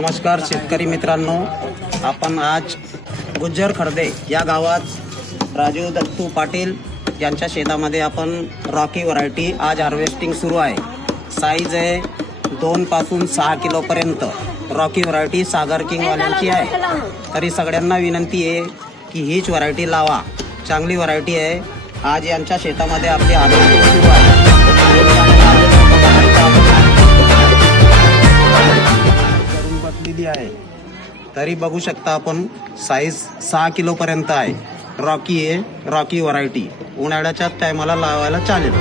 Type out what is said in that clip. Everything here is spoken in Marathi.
नमस्कार शेतकरी मित्रांनो, आपण आज गुज्जर खर्दे या गावात राजू दत्तू पाटील यांच्या शेतामध्ये आपण रॉकी व्हरायटी आज हार्वेस्टिंग सुरू आहे। साईज आहे 2 पासून 6 किलो पर्यंत। रॉकी व्हरायटी सागर किंग वाल्यांची आहे। तरी सगळ्यांना विनंती आहे की हीच व्हरायटी लावा, चांगली व्हरायटी आहे। आज यांच्या शेतामध्ये आपली हार्वेस्टिंग सुरू आहे। बसलेली आहे तरी बघू शकता आपण, साईज 6 किलो पर्यंत आहे। रॉकी आहे, रॉकी व्हरायटी उन्हाळ्याच्या टायमाला लावायला चालेल।